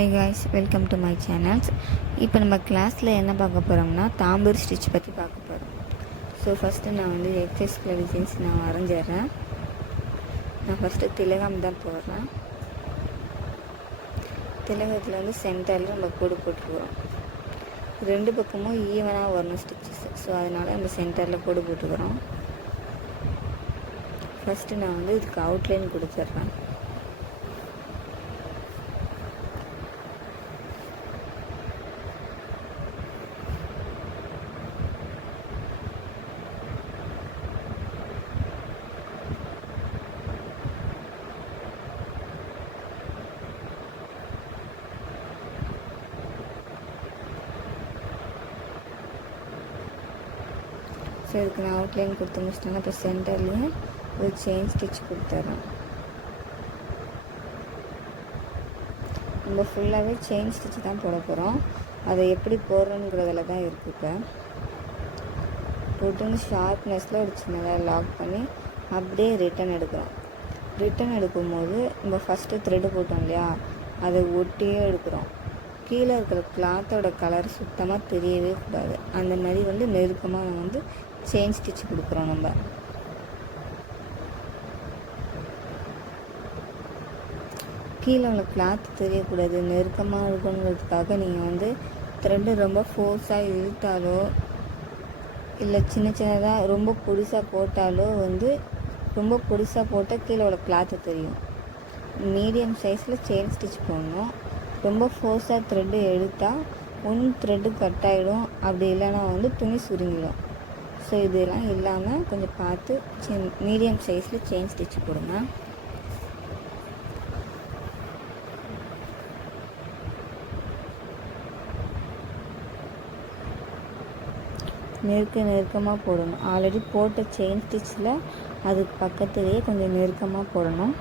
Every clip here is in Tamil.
Hi guys, welcome to my channels. இப்போ நம்ம கிளாஸில் என்ன பார்க்க போகிறோம்னா தாம்பூர் ஸ்டிச் பற்றி பார்க்க போகிறோம். ஸோ ஃபஸ்ட்டு நான் வந்து எக்ஸஸ் டிசைன்ஸ் நான் வரைஞ்சிட்றேன். நான் ஃபஸ்ட்டு திலகம் தான் போடுறேன். திலகத்தில் வந்து சென்டரில் நம்ம கோடு போட்டுருவோம். ரெண்டு பக்கமும் ஈவனாக வரணும் ஸ்டிச்சஸ். ஸோ அதனால் நம்ம சென்டரில் கோடு போட்டுக்கிறோம். ஃபஸ்ட்டு நான் வந்து இதுக்கு அவுட்லைன் கொடுத்துட்றேன். ஸோ இதுக்கு நான் அவுட்லைன் கொடுத்து முடிச்சிட்டேன்னா இப்போ சென்டர்லேயும் ஒரு செயின் ஸ்டிச் கொடுத்துட்றேன். நம்ம ஃபுல்லாகவே செயின் ஸ்டிச் தான் போட போகிறோம். அதை எப்படி போடுறோங்கிறதுல தான் இருக்குது. இப்போ போட்டுன்னு ஷார்ப்னஸில் ஒரு சின்னதாக லாக் பண்ணி அப்படியே ரிட்டன் எடுக்கிறோம். ரிட்டன் எடுக்கும்போது நம்ம ஃபஸ்ட்டு த்ரெட்டு போட்டோம் இல்லையா, அதை ஒட்டியே எடுக்கிறோம். கீழே இருக்கிற கிளாத்தோட கலர் சுத்தமாக தெரியவே கூடாது. அந்த மாதிரி வந்து நெருக்கமாக நம்ம வந்து செயின் ஸ்டிச் கொடுக்குறோம். நம்ம கீழே உள்ள கிளாத் தெரியக்கூடாது, நெருக்கமாக இருக்கணுங்கிறதுக்காக நீங்கள் வந்து த்ரெட்டு ரொம்ப ஃபோர்ஸாக இழுத்தாலோ இல்லை சின்ன சின்னதாக ரொம்ப பொடிசாக போட்டாலோ வந்து ரொம்ப பொடிசாக போட்டால் கீழே உள்ள கிளாத்து தெரியும். மீடியம் சைஸில் செயின் ஸ்டிச் போடணும். ரொம்ப ஃபோர்ஸாக த்ரெட்டு எடுத்தால் ஒன் த்ரெட்டு கட் ஆகிடும், அப்படி இல்லைன்னா வந்து துணி சுருங்கிடும். ஸோ இதெல்லாம் இல்லாமல் கொஞ்சம் பார்த்து மீடியம் சைஸில் செயின் ஸ்டிச் போடுங்க. நெருக்கமாக போடணும். ஆல்ரெடி போட்ட செயின் ஸ்டிச்சில் அதுக்கு பக்கத்துலேயே கொஞ்சம் நெருக்கமாக போடணும்.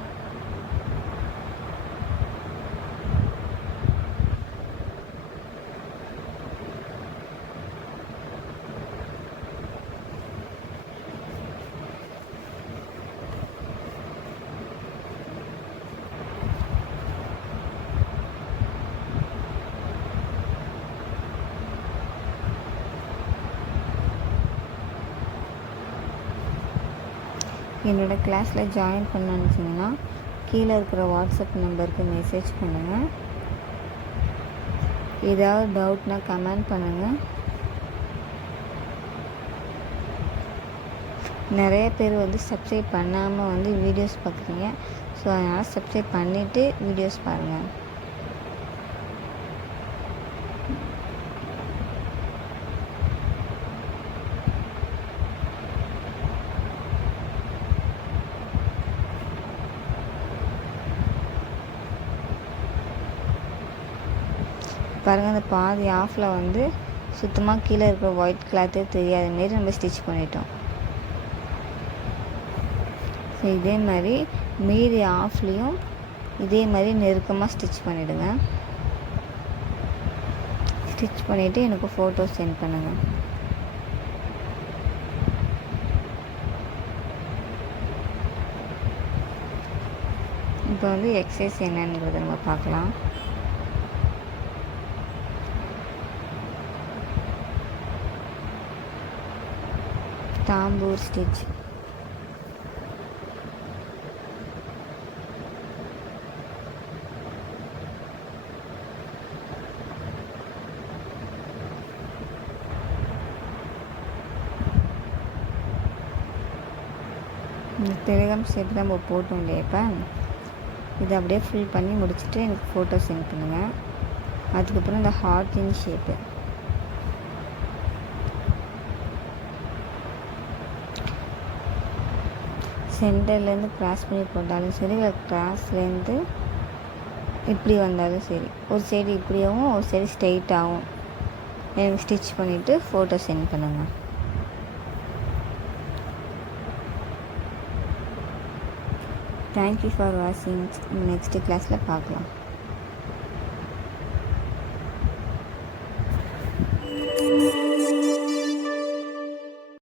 என்னோடய கிளாஸில் ஜாயின் பண்ண நினச்சிங்கன்னா கீழே இருக்கிற வாட்ஸ்அப் நம்பருக்கு மெசேஜ் பண்ணுங்கள். ஏதாவது டவுட்னால் கமெண்ட் பண்ணுங்கள். நிறைய பேர் வந்து சப்ஸ்கிரைப் பண்ணாமல் வந்து வீடியோஸ் பார்க்குறீங்க. ஸோ அதனால் சப்ஸ்கிரைப் பண்ணிவிட்டு வீடியோஸ் பாருங்கள். பாருங்கள், அந்த பாதி ஆஃபில் வந்து சுத்தமாக கீழே இருக்கிற ஒயிட் கிளாத்தே தெரியாத மாரி நம்ம ஸ்டிச் பண்ணிட்டோம். ஸோ இதே மாதிரி மீதி ஆஃப்லேயும் இதே மாதிரி நெருக்கமாக ஸ்டிச் பண்ணிவிடுங்க. ஸ்டிச் பண்ணிவிட்டு எனக்கு ஃபோட்டோ சென்ட் பண்ணுங்கள். இப்போ வந்து எக்ஸசைஸ் என்னங்கிறத நம்ம பார்க்கலாம். தாம்பூர் ஸ்டிச். இந்த திலகம் ஷேப் தான் நம்ம போட்டோம் இல்லையா. இப்போ இதை அப்படியே ஃபில் பண்ணி முடிச்சுட்டு எனக்கு ஃபோட்டோ சென்ட் பண்ணுங்கள். அதுக்கப்புறம் இந்த ஹார்ட்டின் ஷேப்பு சென்டர்லேருந்து க்ராஸ் பண்ணி போட்டாலும் சரி, இல்லை க்ராஸ்லேருந்து இப்படி வந்தாலும் சரி, ஒரு சைடு இப்படியாகவும் ஒரு சைடு ஸ்ட்ரெயிட்டாகவும் எனக்கு ஸ்டிச் பண்ணிவிட்டு ஃபோட்டோ சென்ட் பண்ணுங்கள். தேங்க்யூ ஃபார் வாட்சிங். நெக்ஸ்ட் கிளாஸில் பார்க்கலாம்.